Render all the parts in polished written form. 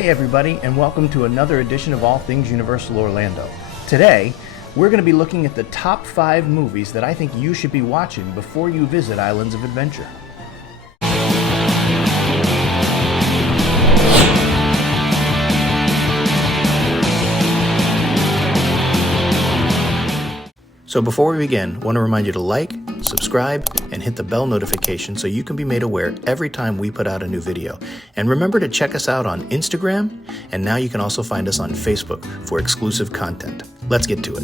Hey everybody, and welcome to another edition of All Things Universal Orlando. Today, we're going to be looking at the top 5 movies that I think you should be watching before you visit Islands of Adventure. So before we begin, I want to remind you to like, subscribe, and hit the bell notification so you can be made aware every time we put out a new video. And remember to check us out on Instagram, and now you can also find us on Facebook for exclusive content. Let's get to it.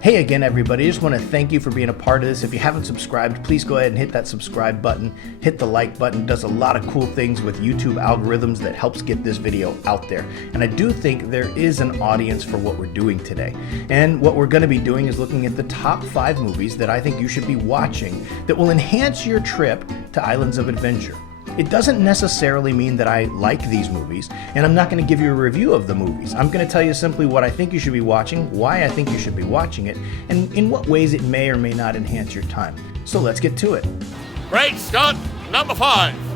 Hey again everybody, I just want to thank you for being a part of this. If you haven't subscribed, please go ahead and hit that subscribe button. Hit the like button. It does a lot of cool things with YouTube algorithms that helps get this video out there. And I do think there is an audience for what we're doing today. And what we're going to be doing is looking at the top 5 movies that I think you should be watching that will enhance your trip to Islands of Adventure. It doesn't necessarily mean that I like these movies, and I'm not going to give you a review of the movies. I'm going to tell you simply what I think you should be watching, why I think you should be watching it, and in what ways it may or may not enhance your time. So let's get to it. Great stunt, number 5.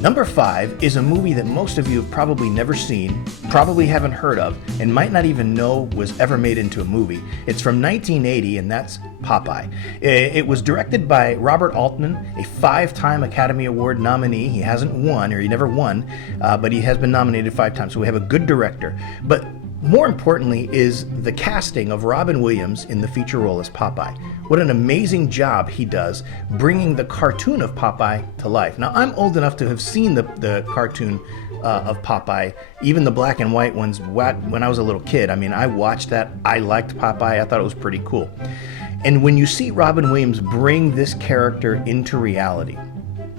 Number 5 is a movie that most of you have probably never seen, probably haven't heard of, and might not even know was ever made into a movie. It's from 1980, and that's Popeye. It was directed by Robert Altman, a 5-time Academy Award nominee. He hasn't won, or he never won, but he has been nominated 5 times, so we have a good director. But more importantly is the casting of Robin Williams in the feature role as Popeye. What an amazing job he does bringing the cartoon of Popeye to life. Now, I'm old enough to have seen the cartoon of Popeye, even the black and white ones, when I was a little kid. I mean, I watched that. I liked Popeye. I thought it was pretty cool. And when you see Robin Williams bring this character into reality,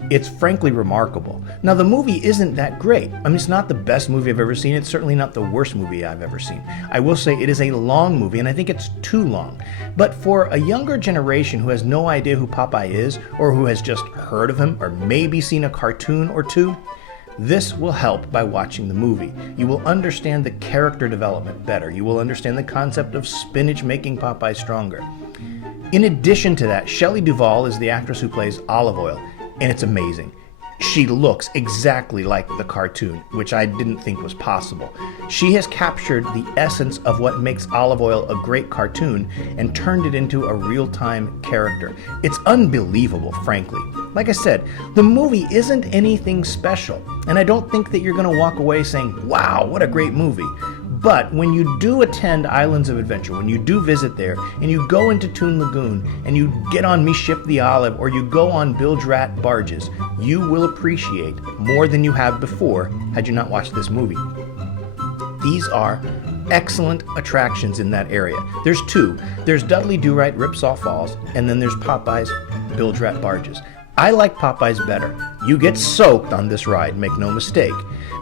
it's frankly remarkable. Now, the movie isn't that great. I mean, it's not the best movie I've ever seen. It's certainly not the worst movie I've ever seen. I will say it is a long movie, and I think it's too long. But for a younger generation who has no idea who Popeye is, or who has just heard of him, or maybe seen a cartoon or two, this will help by watching the movie. You will understand the character development better. You will understand the concept of spinach making Popeye stronger. In addition to that, Shelley Duvall is the actress who plays Olive Oyl. And it's amazing. She looks exactly like the cartoon, which I didn't think was possible. She has captured the essence of what makes Olive Oyl a great cartoon and turned it into a real-time character. It's unbelievable, frankly. Like I said, the movie isn't anything special, and I don't think that you're going to walk away saying, wow, what a great movie. But when you do attend Islands of Adventure, when you do visit there, and you go into Toon Lagoon, and you get on Me Ship the Olive, or you go on Bilge Rat barges, you will appreciate more than you have before had you not watched this movie. These are excellent attractions in that area. There's 2. There's Dudley Do-Right Ripsaw Falls, and then there's Popeye's Bilge Rat barges. I like Popeye's better. You get soaked on this ride, make no mistake.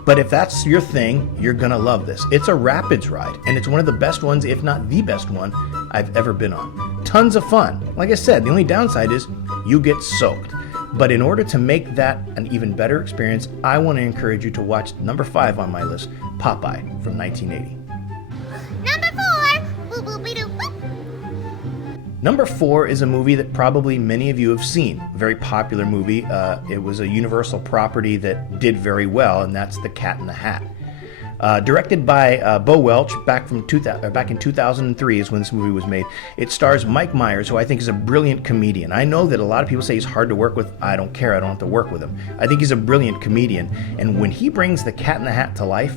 But if that's your thing, you're gonna love this. It's a rapids ride, and it's one of the best ones, if not the best one, I've ever been on. Tons of fun. Like I said, the only downside is you get soaked. But in order to make that an even better experience, I want to encourage you to watch number 5 on my list, Popeye from 1980. Number 4, boop boop be doop boop. Number 4 is a movie that probably many of you have seen. A very popular movie. It was a Universal property that did very well, and that's The Cat in the Hat. Directed by Bo Welch back in 2003 is when this movie was made. It stars Mike Myers, who I think is a brilliant comedian. I know that a lot of people say he's hard to work with. I don't care. I don't have to work with him. I think he's a brilliant comedian. And when he brings The Cat in the Hat to life,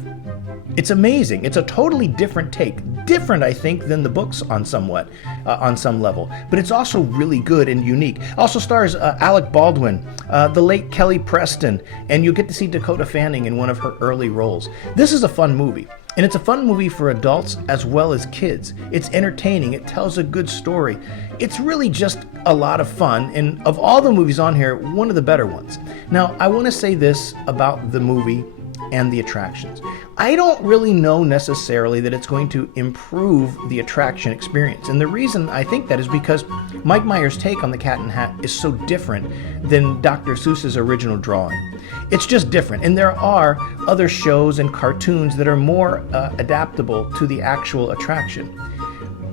it's amazing. It's a totally different take. Different, I think, than the books on some level. But it's also really good and unique. Also stars Alec Baldwin, the late Kelly Preston, and you get to see Dakota Fanning in one of her early roles. This is a fun movie. And it's a fun movie for adults as well as kids. It's entertaining. It tells a good story. It's really just a lot of fun. And of all the movies on here, one of the better ones. Now, I want to say this about the movie and the attractions. I don't really know necessarily that it's going to improve the attraction experience. And the reason I think that is because Mike Myers' take on the Cat in the Hat is so different than Dr. Seuss's original drawing. It's just different. And there are other shows and cartoons that are more adaptable to the actual attraction.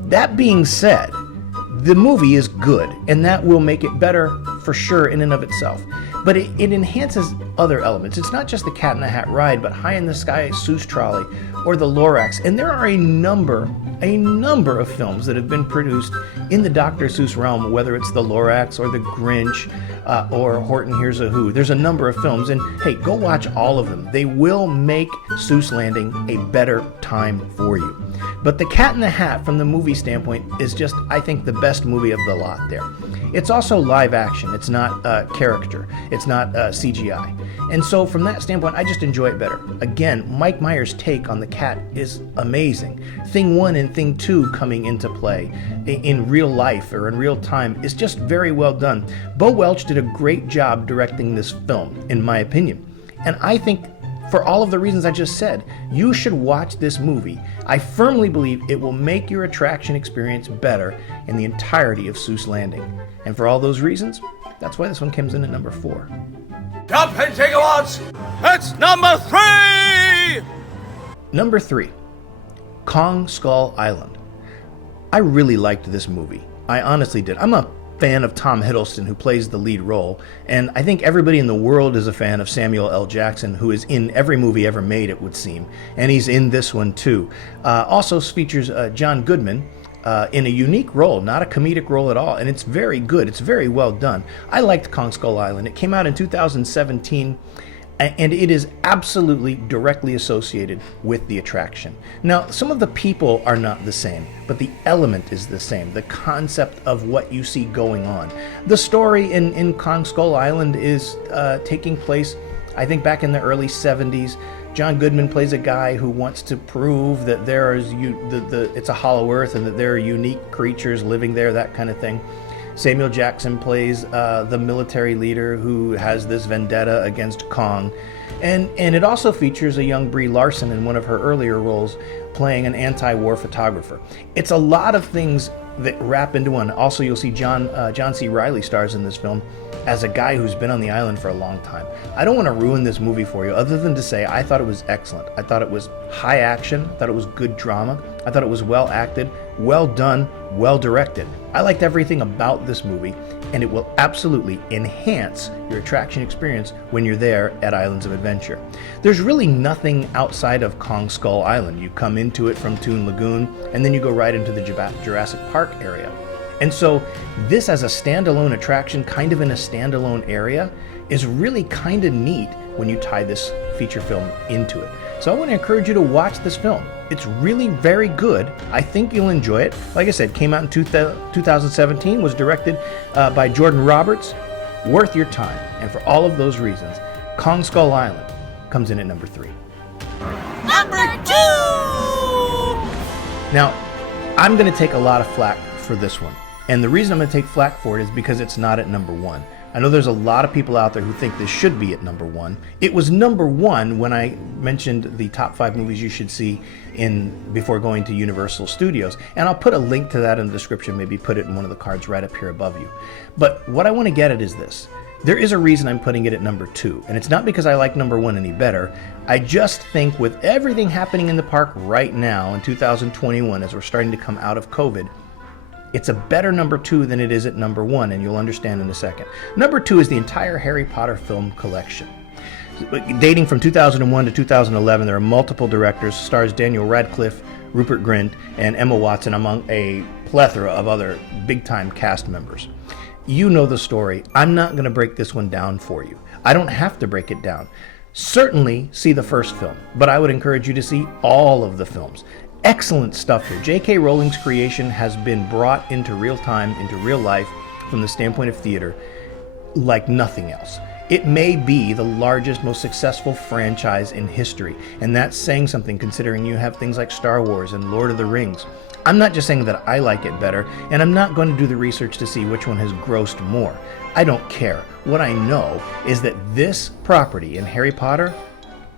That being said, the movie is good, and that will make it better for sure in and of itself. But it enhances other elements. It's not just the Cat in the Hat ride, but High in the Sky Seuss Trolley or the Lorax. And there are a number of films that have been produced in the Dr. Seuss realm, whether it's the Lorax or the Grinch or Horton Hears a Who. There's a number of films, and hey, go watch all of them. They will make Seuss Landing a better time for you. But The Cat in the Hat, from the movie standpoint, is just, I think, the best movie of the lot there. It's also live action. It's not character. It's not CGI. And so from that standpoint, I just enjoy it better. Again, Mike Myers' take on the cat is amazing. Thing 1 and Thing 2 coming into play in real life or in real time is just very well done. Bo Welch did a great job directing this film, in my opinion. And I think for all of the reasons I just said, you should watch this movie. I firmly believe it will make your attraction experience better in the entirety of Seuss Landing. And for all those reasons, that's why this one comes in at number 4. Top 10 gigawatts! It's number 3! Number 3, Kong Skull Island. I really liked this movie. I honestly did. I'm a fan of Tom Hiddleston, who plays the lead role, and I think everybody in the world is a fan of Samuel L. Jackson, who is in every movie ever made, it would seem, and he's in this one too. Also features John Goodman in a unique role, not a comedic role at all, and it's very good. It's very well done. I liked Kong Skull Island. It came out in 2017, and it is absolutely directly associated with the attraction. Now, some of the people are not the same, but the element is the same, the concept of what you see going on. The story in Kong Skull Island is taking place, I think, back in the early 70s. John Goodman plays a guy who wants to prove that there is it's a hollow earth and that there are unique creatures living there, that kind of thing. Samuel Jackson plays the military leader who has this vendetta against Kong. And it also features a young Brie Larson in one of her earlier roles playing an anti-war photographer. It's a lot of things that wrap into one. Also, you'll see John C. Reilly stars in this film as a guy who's been on the island for a long time. I don't want to ruin this movie for you other than to say I thought it was excellent. I thought it was high action. I thought it was good drama. I thought it was well acted, well done, well directed. I liked everything about this movie, and it will absolutely enhance your attraction experience when you're there at Islands of Adventure. There's really nothing outside of Kong Skull Island. You come into it from Toon Lagoon, and then you go right into the Jurassic Park area. And so this as a standalone attraction, kind of in a standalone area, is really kind of neat when you tie this feature film into it. So I want to encourage you to watch this film. It's really very good. I think you'll enjoy it. Like I said, came out in 2017, was directed by Jordan Roberts. Worth your time. And for all of those reasons, Kong Skull Island comes in at number 3. Number 2! Now, I'm going to take a lot of flack for this one. And the reason I'm going to take flack for it is because it's not at number 1. I know there's a lot of people out there who think this should be at number 1. It was number 1 when I mentioned the top 5 movies you should see before going to Universal Studios. And I'll put a link to that in the description, maybe put it in one of the cards right up here above you. But what I want to get at is this. There is a reason I'm putting it at number 2, and it's not because I like number 1 any better. I just think with everything happening in the park right now in 2021, as we're starting to come out of COVID, it's a better number 2 than it is at number 1, and you'll understand in a second. Number 2 is the entire Harry Potter film collection. Dating from 2001 to 2011, there are multiple directors, stars Daniel Radcliffe, Rupert Grint, and Emma Watson, among a plethora of other big-time cast members. You know the story. I'm not going to break this one down for you. I don't have to break it down. Certainly see the first film, but I would encourage you to see all of the films. Excellent stuff here. J.K. Rowling's creation has been brought into real time, into real life, from the standpoint of theater, like nothing else. It may be the largest, most successful franchise in history, and that's saying something considering you have things like Star Wars and Lord of the Rings. I'm not just saying that I like it better, and I'm not going to do the research to see which one has grossed more. I don't care. What I know is that this property in Harry Potter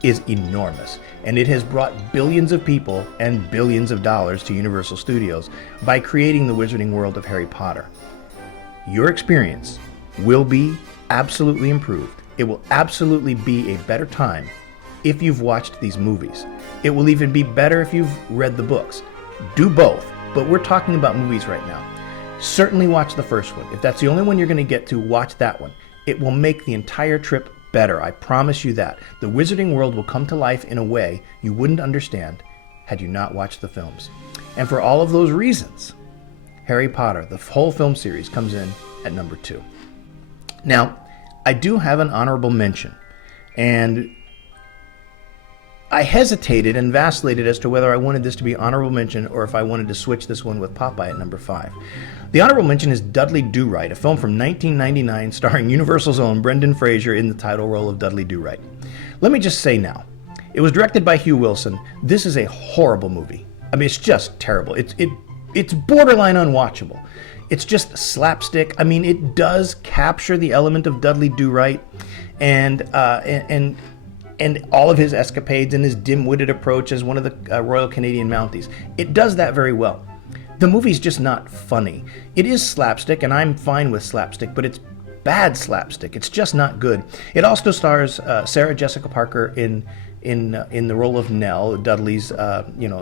is enormous, and it has brought billions of people and billions of dollars to Universal Studios by creating the wizarding world of Harry Potter. Your experience will be absolutely improved. It will absolutely be a better time if you've watched these movies. It will even be better if you've read the books. Do both, but we're talking about movies right now. Certainly watch the first one. If that's the only one you're going to get to, watch that one. It will make the entire trip better. I promise you that. The Wizarding World will come to life in a way you wouldn't understand had you not watched the films. And for all of those reasons, Harry Potter, the whole film series, comes in at number 2. Now, I do have an honorable mention, and I hesitated and vacillated as to whether I wanted this to be honorable mention or if I wanted to switch this one with Popeye at number 5. The honorable mention is Dudley Do-Right, a film from 1999 starring Universal's own Brendan Fraser in the title role of Dudley Do-Right. Let me just say now, it was directed by Hugh Wilson. This is a horrible movie. I mean, it's just terrible. It's borderline unwatchable. It's just slapstick. I mean, it does capture the element of Dudley Do-Right and all of his escapades and his dim-witted approach as one of the Royal Canadian Mounties. It does that very well. The movie's just not funny. It is slapstick, and I'm fine with slapstick, but it's bad slapstick. It's just not good. It also stars Sarah Jessica Parker in the role of Nell, Dudley's,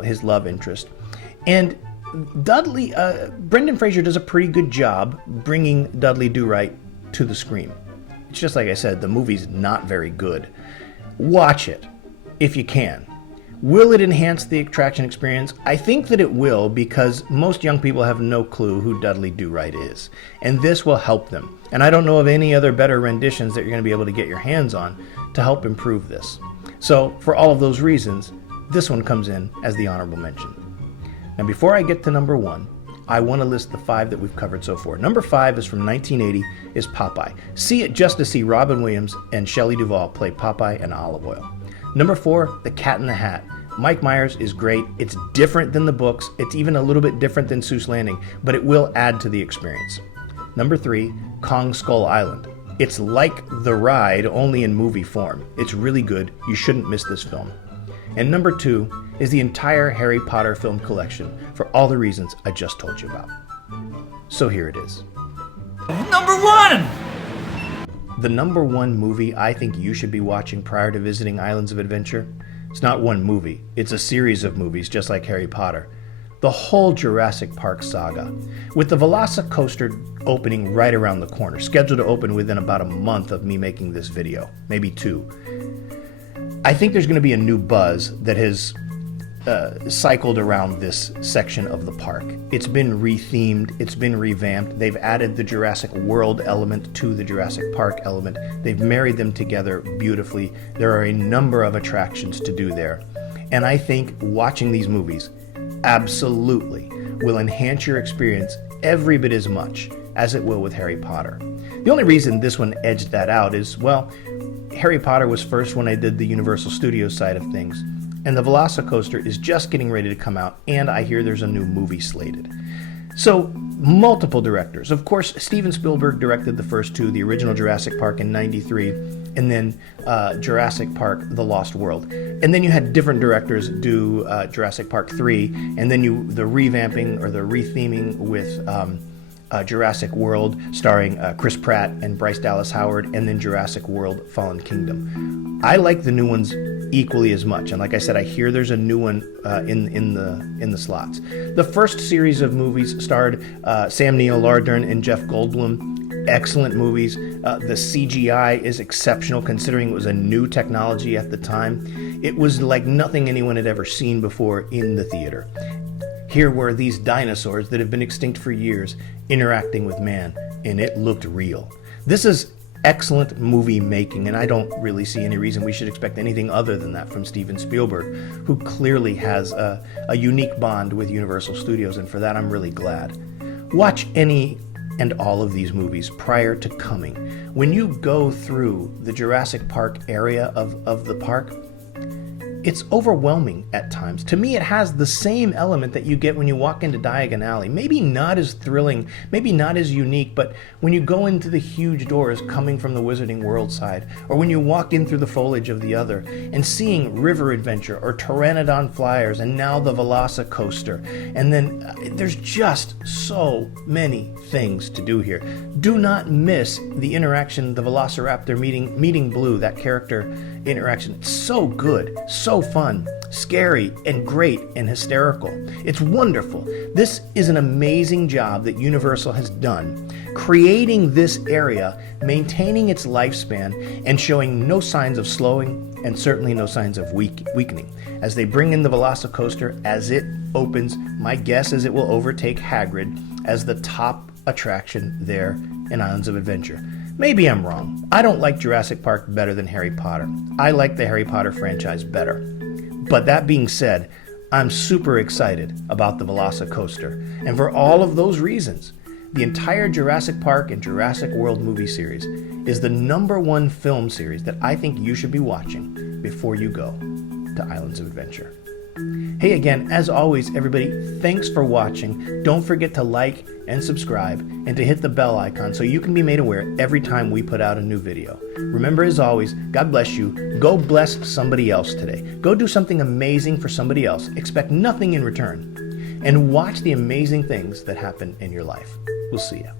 his love interest. And Brendan Fraser does a pretty good job bringing Dudley Do-Right to the screen. It's just like I said, the movie's not very good. Watch it, if you can. Will it enhance the attraction experience? I think that it will, because most young people have no clue who Dudley Do-Right is. And this will help them. And I don't know of any other better renditions that you're going to be able to get your hands on to help improve this. So, for all of those reasons, this one comes in as the honorable mention. Now, before I get to number 1, I want to list the 5 that we've covered so far. Number 5 is from 1980, is Popeye. See it just to see Robin Williams and Shelley Duvall play Popeye and Olive Oyl. Number 4, The Cat in the Hat. Mike Myers is great. It's different than the books. It's even a little bit different than Seuss Landing, but it will add to the experience. Number 3, Kong Skull Island. It's like the ride, only in movie form. It's really good. You shouldn't miss this film. And number 2 is the entire Harry Potter film collection for all the reasons I just told you about. So here it is. Number 1! The number 1 movie I think you should be watching prior to visiting Islands of Adventure. It's not one movie. It's a series of movies, just like Harry Potter. The whole Jurassic Park saga, with the Velocicoaster opening right around the corner, scheduled to open within about a month of me making this video, maybe 2. I think there's going to be a new buzz that has cycled around this section of the park. It's been rethemed, it's been revamped. They've added the Jurassic World element to the Jurassic Park element. They've married them together beautifully. There are a number of attractions to do there. And I think watching these movies absolutely will enhance your experience every bit as much as it will with Harry Potter. The only reason this one edged that out is, well, Harry Potter was first when I did the Universal Studios side of things, and the Velocicoaster is just getting ready to come out, and I hear there's a new movie slated. So, multiple directors. Of course, Steven Spielberg directed the first 2, the original Jurassic Park in '93, and then Jurassic Park: The Lost World. And then you had different directors do Jurassic Park 3, and then the revamping or the retheming with Jurassic World, starring Chris Pratt and Bryce Dallas Howard, and then Jurassic World: Fallen Kingdom. I like the new ones equally as much, and like I said, I hear there's a new one in the slots. The first series of movies starred Sam Neill, Laura Dern, and Jeff Goldblum. Excellent movies. The CGI is exceptional, considering it was a new technology at the time. It was like nothing anyone had ever seen before in the theater. Here were these dinosaurs that have been extinct for years interacting with man, and it looked real. This is excellent movie making, and I don't really see any reason we should expect anything other than that from Steven Spielberg, who clearly has a unique bond with Universal Studios, and for that I'm really glad. Watch any and all of these movies prior to coming. When you go through the Jurassic Park area of the park, it's overwhelming at times. To me, it has the same element that you get when you walk into Diagon Alley. Maybe not as thrilling, maybe not as unique, but when you go into the huge doors coming from the Wizarding World side, or when you walk in through the foliage of the other, and seeing River Adventure or Pteranodon Flyers, and now the Velocicoaster, and then there's just so many things to do here. Do not miss the interaction, the Velociraptor meeting Blue, that character interaction. It's so good, so so fun, scary, and great and hysterical. It's wonderful. This is an amazing job that Universal has done, creating this area, maintaining its lifespan, and showing no signs of slowing and certainly no signs of weakening. As they bring in the Velocicoaster as it opens, my guess is it will overtake Hagrid as the top attraction there in Islands of Adventure. Maybe I'm wrong. I don't like Jurassic Park better than Harry Potter. I like the Harry Potter franchise better. But that being said, I'm super excited about the Velocicoaster. And for all of those reasons, the entire Jurassic Park and Jurassic World movie series is the #1 film series that I think you should be watching before you go to Islands of Adventure. Hey again, as always, everybody, thanks for watching. Don't forget to like and subscribe and to hit the bell icon so you can be made aware every time we put out a new video. Remember, as always, God bless you. Go bless somebody else today. Go do something amazing for somebody else. Expect nothing in return. And watch the amazing things that happen in your life. We'll see you.